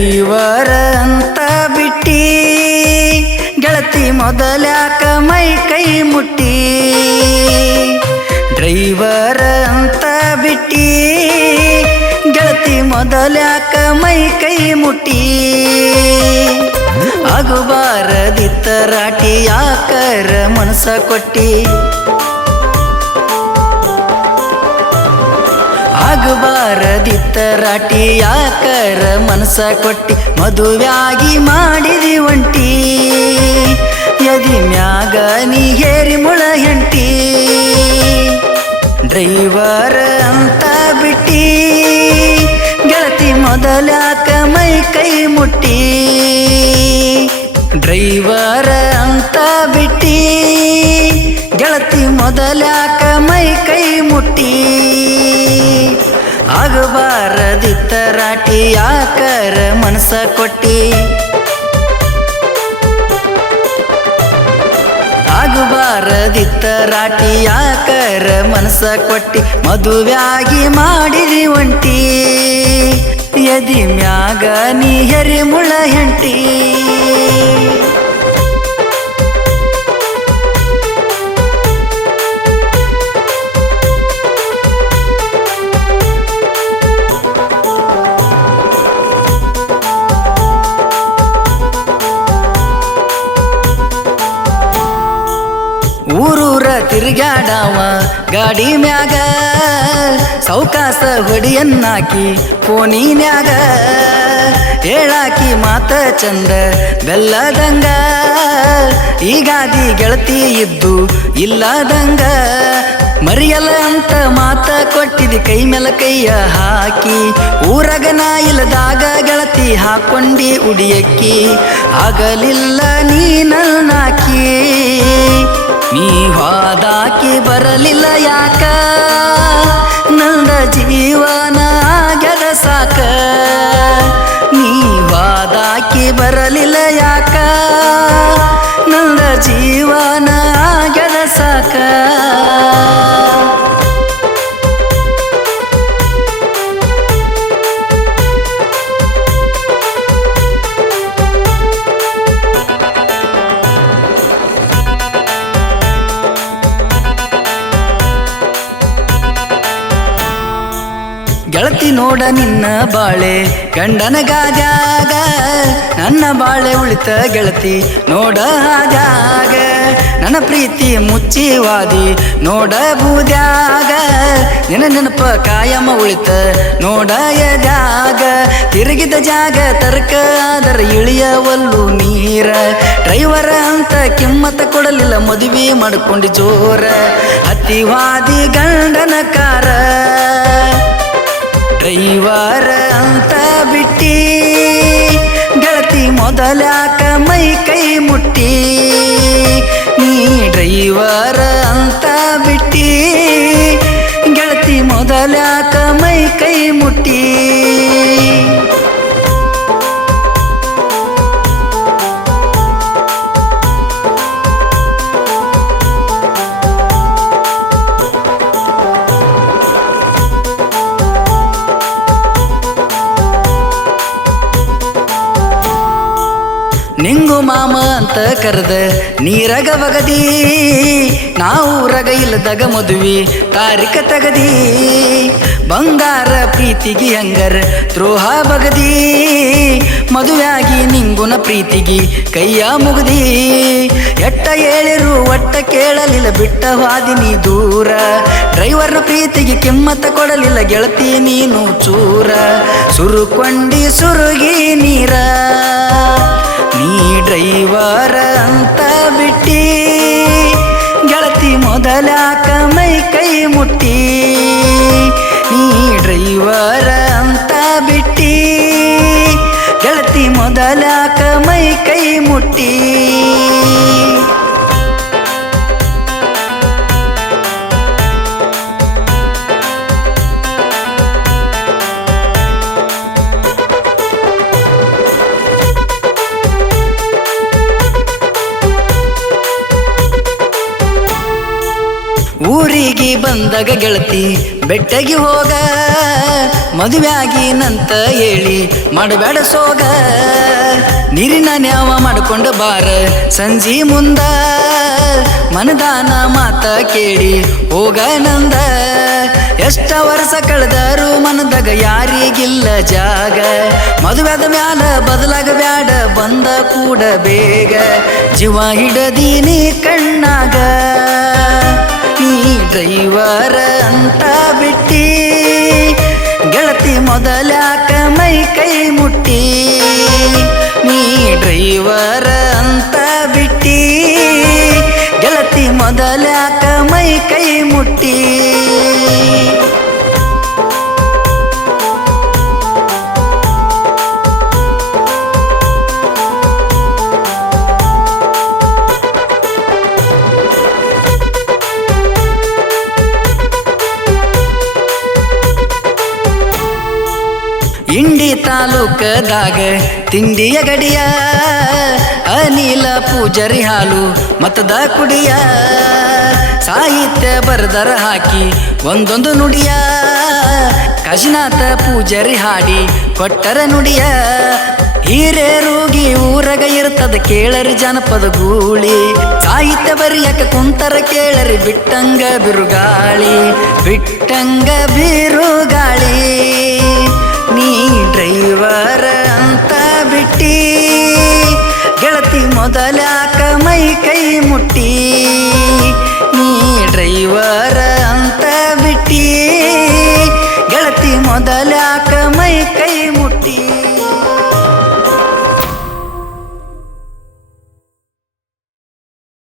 driver ಅಂತ ಬಿಟ್ಟಿ ಗೆಳತಿ ಮೊದಲ್ಯಾಕ ಮೈ ಕೈ ಮುಟ್ಟಿ ಡ್ರೈವರ್ ಅಂತ ಬಿಟ್ಟಿ ಗೆಳತಿ ಮೊದಲ್ಯಾಕ ಮೈ ಕೈ ಮುಟ್ಟಿ ಆಗಬಾರದಿತ್ತ ರಾಟಿ ಯಾಕರ ಮನಸ ಕೊಟ್ಟಿ ಆಗಬಾರದಿತ್ತ ರಾಟಿ ಯಾಕರ ಮನಸ ಕೊಟ್ಟಿ ಮದುವ್ಯಾಗಿ ಮಾಡಿದಿ ಒಂಟಿ ಯದಿ ಮ್ಯಾಗ ನೀ ಹೇರಿ ಮುಳ ಹೆಂಟಿ ಡ್ರೈವರ್ ಅಂತ ಬಿಟ್ಟಿ ಗೆಳತಿ ಮೊದಲ್ಯಾಕ ಮೈ ಕೈ ಮುಟ್ಟಿ ಡ್ರೈವರ್ ಅಂತ ಬಿಟ್ಟಿ ಗೆಳತಿ ಮೊದಲ್ಯಾಕ ಮೈ ಕೈ ಮುಟ್ಟಿ ಆಗಬಾರದಿತ್ತ ರಾಟಿ ಯಾಕರ ಮನಸ ಕೊಟ್ಟಿ ಆಗಬಾರದಿತ್ತ ರಾಟಿ ಯಾಕರ ಮನಸ ಕೊಟ್ಟಿ ಮದುವ್ಯಾಗಿ ಮಾಡಿದಿ ಒಂಟಿ ಯದಿ ಮ್ಯಾಗ ನೀ ಹೆರಿ ಮುಳ ಹೆಂಟಿ ಊರೂರ ತಿರುಗಾಡವ ಗಾಡಿ ಮ್ಯಾಗ ಸೌಕಾಸ ಹೊಡಿಯನ್ನಾಕಿ ಫೋನಿನ್ಯಾಗ ಹೇಳಾಕಿ ಮಾತ ಚಂದ ಬೆಲ್ಲದಂಗ ಈಗಾದಿ ಗೆಳತಿ ಇದ್ದು ಇಲ್ಲದಂಗ ಮರಿಯಲ್ಲ ಅಂತ ಮಾತ ಕೊಟ್ಟಿದಿ ಕೈ ಮೇಲ ಕೈಯ ಹಾಕಿ ಊರಗನ ಇಲ್ಲದಾಗ ಗೆಳತಿ ಹಾಕೊಂಡಿ ಉಡಿಯಕ್ಕಿ ಆಗಲಿಲ್ಲ ನೀನಾಕಿ ನೀ ಹೋದಾಕಿ ಬರಲಿಲ್ಲ ಯಾಕ ನಂದ ಜೀವನ ಆಗ್ಯದ ಸಾಕ ನೀ ಹೋದಾಕಿ ಬರಲಿಲ್ಲ ಯಾಕ ನಂದ ಜೀವನ ಆಗ್ಯದ ಸಾಕ ಗೆಳತಿ ನೋಡ ನಿನ್ನ ಬಾಳೆ ಗಂಡನ ಗಾದ್ಯಾಗ ನನ್ನ ಬಾಳೆ ಉಳಿತ ಗೆಳತಿ ನೋಡ ಹಾದ್ಯಾಗ ನನ್ನ ಪ್ರೀತಿ ಮುಚ್ಚಿವಾದಿ ನೋಡ ಬೂದ್ಯಾಗ ನಿನ್ನ ನೆನಪ ಕಾಯಮ ಉಳಿತ ನೋಡ ಎದ್ಯಾಗ ತಿರುಗಿದ ಜಾಗ ತರ್ಕ ಅದರ ಇಳಿಯವಲ್ಲು ನೀರ ಡ್ರೈವರ್ ಅಂತ ಕಿಮ್ಮತ್ತ ಕೊಡಲಿಲ್ಲ ಮದುವೆ ಮಾಡ್ಕೊಂಡು ಜೋರ ಅತಿವಾದಿ ಗಂಡನ ಕಾರ ಡ್ರೈವರ್ ಅಂತ ಬಿಟ್ಟಿ ಗೆಳತಿ ಮೊದಲ್ಯಾಕ ಮೈ ಕೈ ಮುಟ್ಟಿ ನೀ ಡ್ರೈವರ್ ಅಂತ ಬಿಟ್ಟಿ ಗೆಳತಿ ಮೊದಲ್ಯಾಕ ಮೈ ಕೈ ಮುಟ್ಟಿ ನಿಂಗು ಮಾಮ ಅಂತ ಕರೆದ ನೀರಗ ಬಗದಿ ನಾವು ರಗ ಇಲ್ಲದಾಗ ಮದುವೆ ತಾರಿಕ ತಗದಿ ಬಂಗಾರ ಪ್ರೀತಿಗಿ ಹಂಗರ ದ್ರೋಹ ಬಗದಿ ಮದುವೆಯಾಗಿ ನಿಂಗುನ ಪ್ರೀತಿಗಿ ಕೈಯ ಮುಗದಿ ಎಟ್ಟ ಹೇಳಿರು ಒಟ್ಟ ಕೇಳಲಿಲ್ಲ ಬಿಟ್ಟ ವಾದಿನಿ ದೂರ ಡ್ರೈವರ್ನ ಪ್ರೀತಿಗೆ ಕಿಮ್ಮತ್ತ ಕೊಡಲಿಲ್ಲ ಗೆಳತಿ ನೀನು ಚೂರ ಸುರುಕೊಂಡಿ ಸುರುಗಿ ನೀರ ನೀ ಡ್ರೈವರ್ ಅಂತ ಬಿಟ್ಟಿ ಗೆಳತಿ ಮೊದಲ್ಯಾಕ ಮೈ ಕೈ ಮುಟ್ಟಿ ನೀ ಡ್ರೈವರ್ ಅಂತ ಬಿಟ್ಟಿ ಗೆಳತಿ ಮೊದಲ್ಯಾಕ ಮೈ ಕೈ ಮುಟ್ಟಿ ಊರಿಗೆ ಬಂದ ಬಂದಾಗ ಗೆಳತಿ ಬೆಟ್ಟಗಿ ಹೋಗ ಮದುವೆಯಾಗಿನಂತ ಹೇಳಿ ಮಾಡಬೇಡ ಸೋಗ ನೀರಿನ ನ್ಯಾವ ಮಾಡ್ಕೊಂಡು ಬಾರ ಸಂಜಿ ಮುಂದ ಮನದಾನ ಮಾತ ಕೇಳಿ ಹೋಗ ನಂದ ಎಷ್ಟ ವರ್ಷ ಕಳೆದರು ಮನದಾಗ ಯಾರಿಗಿಲ್ಲ ಜಾಗ ಮದುವೆದ ಮ್ಯಾಲ ಬದಲಾಗ ಬ್ಯಾಡ ಬಂದ ಕೂಡ ಬೇಗ ಜೀವ ಹಿಡದೀನಿ ಕಣ್ಣಾಗ ನೀ ಡ್ರೈವರ ಅಂತ ಬಿಟ್ಟಿ ಗೆಳತಿ ಮೊದಲ್ಯಾಕ ಮೈ ಕೈ ಮುಟ್ಟಿ ನೀ ಡ್ರೈವರ ಅಂತ ಬಿಟ್ಟಿ ಗೆಳತಿ ಮೊದಲ್ಯಾಕ ಮೈ ಕೈ ಮುಟ್ಟಿ ಇಂಡಿ ತಾಲೂಕದಾಗ ತಿಂಡಿಯ ಗಡಿಯ ಅನಿಲ ಪೂಜಾರಿ ಹಾಲು ಮತದ ಕುಡಿಯ ಸಾಹಿತ್ಯ ಬರದರ ಹಾಕಿ ಒಂದೊಂದು ನುಡಿಯ ಕಾಶಿನಾಥ ಪೂಜಾರಿ ಹಾಡಿ ಕೊಟ್ಟರ ನುಡಿಯ ಹಿರೇರೂಗಿ ಊರಗ ಇರ್ತದ ಕೇಳರಿ ಜನಪದ ಗೂಳಿ ಸಾಹಿತ್ಯ ಬರಿಯಕ ಕುಂತರ ಕೇಳರಿ ಬಿಟ್ಟಂಗ ಬಿರುಗಾಳಿ ಬಿಟ್ಟಂಗ ಬಿರುಗಾಳಿ ನೀ ಡ್ರೈವರ ಅಂತ ಬಿಟ್ಟಿ ಗೆಳತಿ ಮೊದಲ